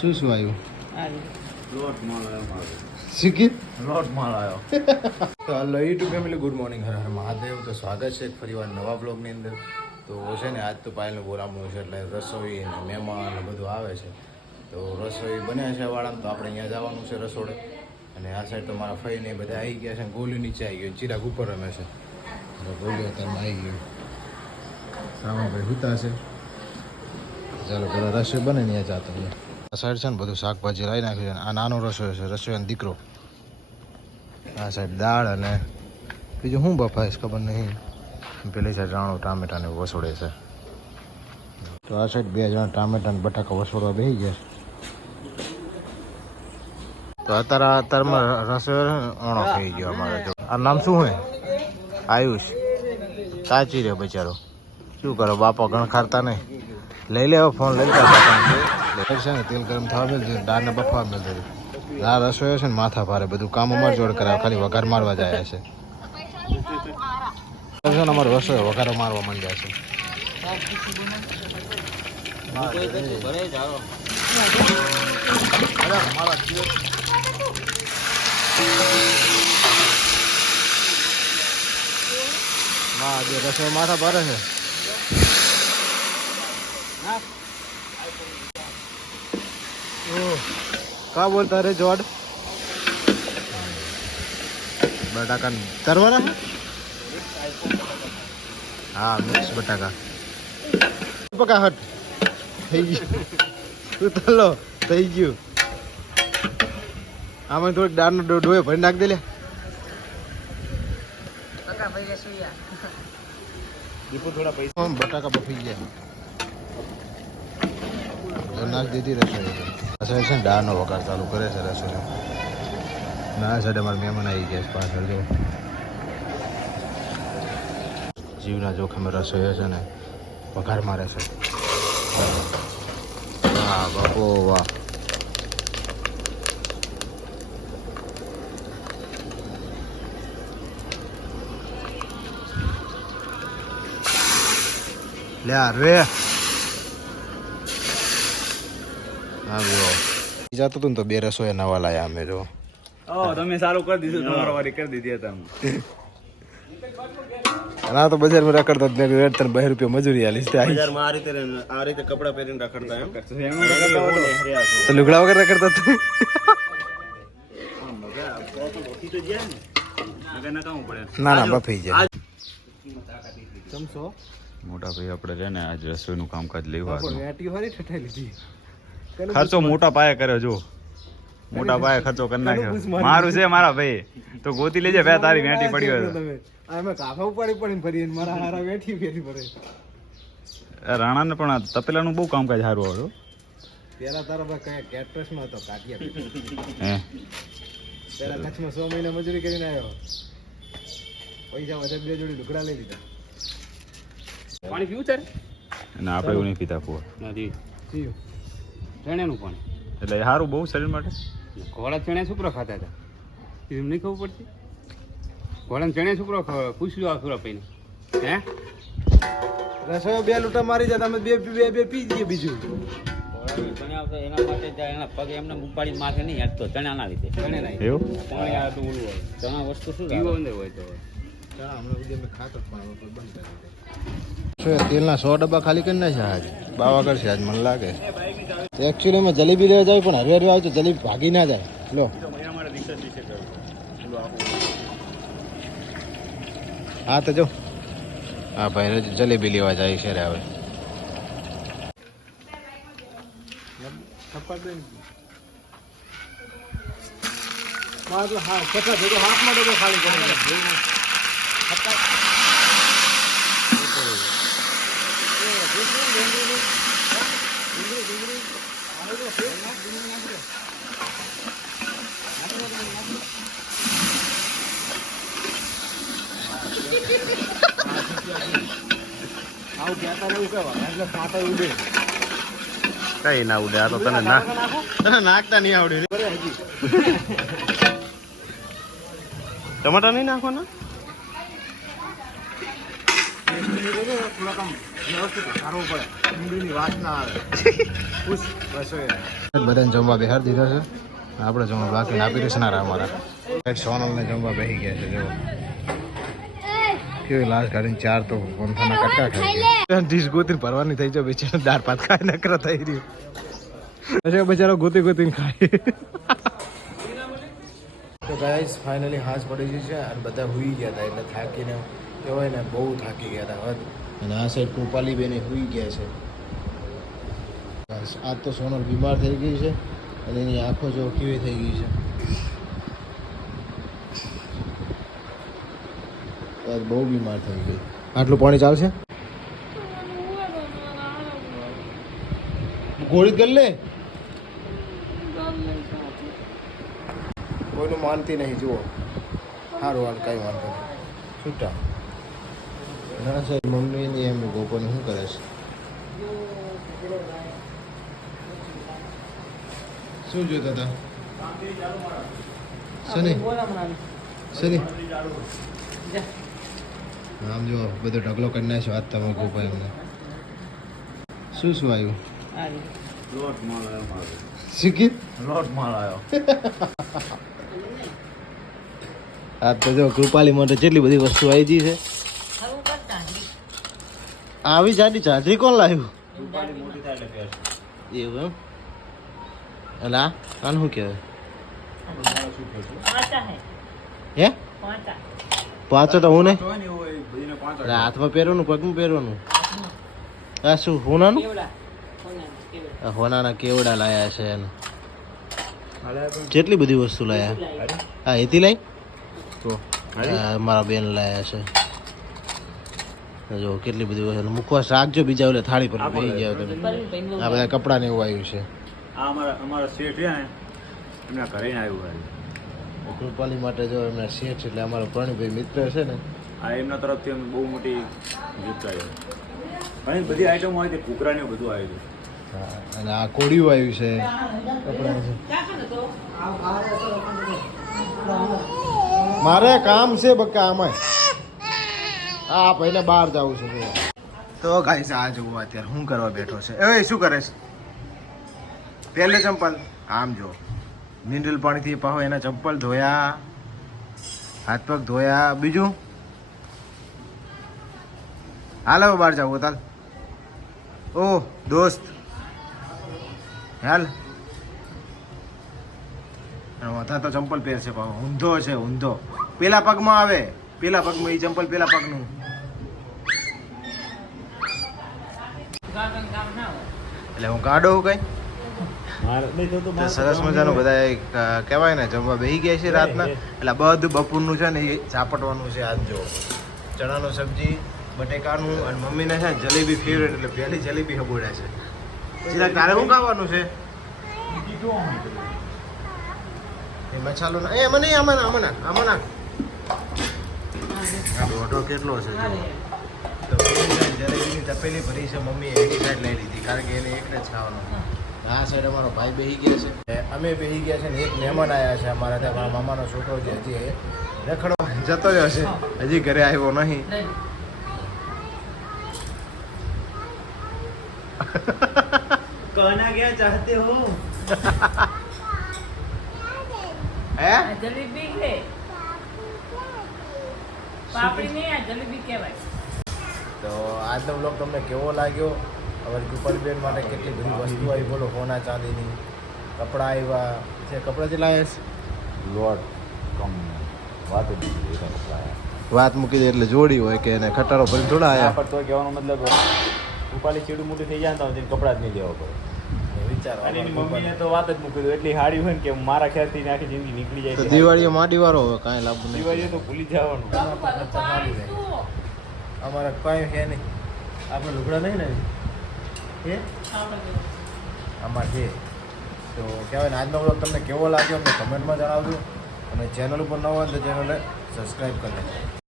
શું શું આવ્યું? લોટ માલ આવ્યો. શીખી લોટ માલ આવ્યો. તો hello YouTube family, good morning, હર હર મહાદેવ. તો સ્વાગત છે એક ફરીવાર નવા બ્લોગની અંદર. તો છે ને આજ તો પાયલનું બોલાવવાનું છે એટલે રસોઈ ને મહેમાન ને બધું આવે છે. તો રસોઈ બન્યા છે વાળામાં, તો આપણે અહીંયા જવાનું છે રસોડે. અને આ સાઈડ તો મારા ફઈ ને બધા આવી ગયા છે. ગોલી નીચે આવી ગયો, ચિરાગ ઉપર રમે છે. ગોલી અત્યારમાં આવી ગયું. સામાભાઈ હુતા છે. ચાલો પેલા રસોઈ બને ને જાતો આ સાઈડ છે ને બધું શાકભાજી લાવી નાખ્યું છે. આ નાનો રસોઈ છે, રસોઈનો દીકરો. આ સાઈડ દાળ અને બીજું શું બફાઈશ ખબર નહીં. પેલી સાઈડ રાણો ટામેટાને વસોડે છે. તો આ સાઈડ 2 જણા ટામેટા ને બટાકા વસોડવા બેસી ગયા છે. તો અત્યારમાં રસોઈ ઓણો થઈ ગયો અમારે. જો આ નામ શું હોય? આયુષ. કાચી રહ્યો બચારો, શું કરો બાપા ગણખારતા નહીં. લઈ લે ફોન લઈ છે ને, તેલ ગરમ થવા મળશે, દાળને બફવા મળશે. આ રસોઈ છે ને માથા ભારે, બધું કામ અમારે જોડ કરાવે, ખાલી વઘાર મારવા જાય છે. અમારે રસોઈ વઘારો મારવા માંડ્યા છે. રસોઈ માથા ભારે છે. કા બોલતા રે જોડ? બટાકા તરવાના છે? હા, મિક્સ બટાકા. પકા હટ થઈ ગયું. તું તલો થઈ ગયું. આમાં થોડીક દાળનો ડોયો ભરી નાખ દે લે. થોડા પૈસા બટાકા બફી ગયા. નાખ દીધી રસોઈ. રસોઈ છે ને દાળનો વઘાર ચાલુ કરે છે રસોઈ. ના સાઈડ અમારા મહેમાન આવી ગયા છે પાછળ. જો જીવના જોખમે રસોઈ છે ને વઘાર મારે છે. વાહ બાપો વાહ. લે રે જાતો તું તો 2 રસોઈ નવા લાયા અમે. જો તમે ચાલુ કરી દીધું, તમારા વારી કરી દીધી હતા. ના તો બજારમાં રખડતો જ નહીં. તને 2 રૂપિયા મજૂરી આલીશ. બજારમાં આ રીતે કપડા પહેરીને રખડતા એમ? તો લુગડા વગર રખડતા તું? ના ના બફી જાય. મોટા ભાઈ આપણે છે ને આજ રસોઈનું કામકાજ લેવા લીધી. ખર્ચો મોટા પાયે કર્યો. જો મોટા પાયે ખર્ચો કરી નાખ્યો. મારું છે મારા ભાઈ, તો ગોતી લેજે ભાઈ તારી વેઠી પડી હોય. રાણાને પણ તપેલાનું બહુ કામકાજ સારું આવડ્યું. પેલા તારો ભાઈ કેટરસમાં હતો કાઢિયા. હે પેલા કચ્છમાં 100 મહિના મજૂરી કરીને આવ્યો. પૈસા વધારે 2 જોડી લુગડા લઈ લીધા. પાણી પીવું છે અને આપણે એવું નહીં પીતા પુઆ નથી ચણાનું પાણી. એટલે એ સારું બહુ શરીર માટે. ઘોડા ચણા છોકરો ખાતા હતા, એમ નહીં ખબર પડતી. ઘોડા ચણા છોકરો પૂછ્યું આ ખોરા પીને. હે રસોઈ 2 લૂટા મારી જાય, તમે બે પી જઈએ. બીજું ચણા આવતો એના માટે એના પગ એમને ઉપાડી માથે નહીં હેઠતો ચણા ના રીતે. ચણા ના એવું પાણી આટલું ઓલું હોય. ચણા વસ્તુ શું પીવો અંદર હોય તો તેલના 100 ડબ્બા ખાલી કરી નાખ્યા આજ. બાવા કરશે આજ મને લાગે. એકચ્યુઅલી મેં જલેબી લેવા જાય પણ હરે આવે તો જલેબી ભાગી ના જાય. લો હા તો જો હા ભાઈ જલેબી લેવા જાય છે રે. હવે હાથમાં ડબ્બો ખાલી કરી કઈ ના ઉડે. આ તો તને નાખતા નહીં આવડે. ટમાટા નહીં નાખવાના? થોડાક આમ વ્યવસ્થિત સારવું પડે ઊંડીની વાત ના આવે ખુશ બસ બધાને જમવા બેહાર દીધો છે આપણે જમવા બાકી આપી દઈશું ના અમારા સોનલને જમવા બેસી ગયા છે જો કેવી લાશ કાઢીને ચાર તો પંથાના કટકા ખાઈ ડીશ ગોતીને ભરવાની થઈ જાય બેચારો દાળ ભાત ખાઈ નકરો થઈ રહ્યું પછી બચારો ગોતી ગોતીને ખાય તો ગાઈસ ફાઇનલી હાથ પડી ગઈ છે અને બધા હુઈ ગયા હતા એટલે થાકીને કહેવાય ને બહુ થાકી ગયા હતા અને આ સાઈડ કૃપાલી બેને હુઈ ગયા છે બસ આજ તો સોનલ બીમાર થઈ ગઈ છે અને એની આંખો જો કેવી થઈ ગઈ છે આજ બહુ બીમાર થઈ ગઈ આટલું પાણી ચાલશે ગોળી કરી લે કોઈનું માનતી નહીં જુઓ સારું હાલ કાંઈ વાંધો નહીં છૂટા ના સાહેબ મમ્મીની એમ ગોપોને શું કરે છે શું જોતા હતા શનિ શનિ આમ જો બધો ઢગલો કરી નાખ્યો આજ તમે ગોપાઈ અમને શું શું આવ્યું શીખી લોટ માલ આવ્યો આ તો જો કૃપાલી માટે કેટલી બધી વસ્તુ આવી ગઈ છે આવી જાડી ચાદરી કોણ લાવ્યું એવું એમ એટલે આનું શું કહેવાય હે પાંચો તો હું નહીં હાથમાં પહેરવાનું પગમાં પહેરવાનું આ શું હોનાનું હોનાના કેવડા લાયા છે એને કેટલી બધી વસ્તુ લાયા હા એથી લાઈ તો મારા બેન લાયા છે જો કેટલી બધી વસ્તુ મુખવાસ રાખજો બીજા ઓલે થાળી પર બેસી ગયા તમે આ બધા કપડાં ને એવું આવ્યું છે આ અમારા શેઠ છે ને એમના ઘરે આવ્યું કૃપાલી માટે જો એમના શેઠ એટલે અમારો પ્રણીભાઈ મિત્ર છે ને આ એમના તરફથી અમે બહુ મોટી ગિફ્ટ આવી ઘણી બધી આઈટમો આવી છે કુકરાને બધું આવ્યું છે હા અને આ કોડિયું આવ્યું છે કપડાં છે મારે કામ છે બક્કા આમાં હા ભાઈને બહાર જવું છે તો ગાઈસ આ જુઓ અત્યારે શું કરવા બેઠો છે એ શું કરે છે પહેલે ચંપલ આમ જો મિનરલ પાણીથી પાહો એના ચંપલ ધોયા હાથ પગ ધોયા બીજું હાલ હવે બહાર જાવ તાલ ઓ દોસ્ત હાલ વધારે તો ચંપલ પહેરશે પાહો ઊંધો છે ઊંધો પેલા પગમાં આવે પેલા પગમાં એ ચંપલ પેલા પગનું એટલે હું કાઢો કઈ તો સરસ મજાનું બધા કહેવાય ને જમવા બેસી ગયા છે રાતના એટલે બધું બપોરનું છે ને એ ઝાપટવાનું છે આજ જો ચણાનું સબ્જી બટેકાનું અને મમ્મીને છે ને જલેબી ફેવરેટ એટલે પહેલી જલેબી હબોડ્યા છે સીધા તારે શું ખાવાનું છે એ મસાલો ના એ મને આમાં દોઢો કેટલો છે જો તો જલેબીની તપેલી ભરી છે મમ્મી એની સાઈડ લઈ લીધી કારણ કે એને એકને જ ખાવાનું આ સાઈડ અમારો ભાઈ બેસી ગયા છે અમે બેસી ગયા છે ને એક મહેમાન આવ્યા છે અમારા ત્યાં મારા મામાનો છોકરો જે હજી રખડવા જતો જ હશે હજી ઘરે આવ્યો નહીં कहना क्या चाहते हो હે જલેબી છે પાપડી નહીં આ જલેબી કહેવાય તો આજનો બ્લોગ તમને કેવો લાગ્યો હવે કૃપાલીબેન માટે કેટલી બધી વસ્તુ આવી બોલો સોના ચાંદીની કપડાં આવ્યા છે કપડાં જે લાયા છે લોટ કમ વાત મૂકી દે એટલે જોડી હોય કે એને ખટારો ભરીને થોડા આવ્યા પર તો કહેવાનો મતલબ ઉપાલી ચીડું મોટું થઈ જાય ને કપડાં જ નહીં લેવા પડે વિચારો અને એની મમ્મીએ તો વાત જ મૂકી દો એટલી હાડી હોય ને કે મારા ખ્યાલથી આખી જિંદગી નીકળી જાય તો દિવાળીએ માડી વાળો હવે કાંઈ લાભ નહીં દિવાળીએ તો ભૂલી જવાનું અમારે કાંઈ છે નહીં આપણે લુગડા નહીં ને એ આમાં છે તો કહેવાય ને આજનો બ્લોગ તમને કેવો લાગ્યો અમને કમેન્ટમાં જણાવજો અને ચેનલ ઉપર ન હોય તો ચેનલને સબસ્ક્રાઈબ કરી દેજો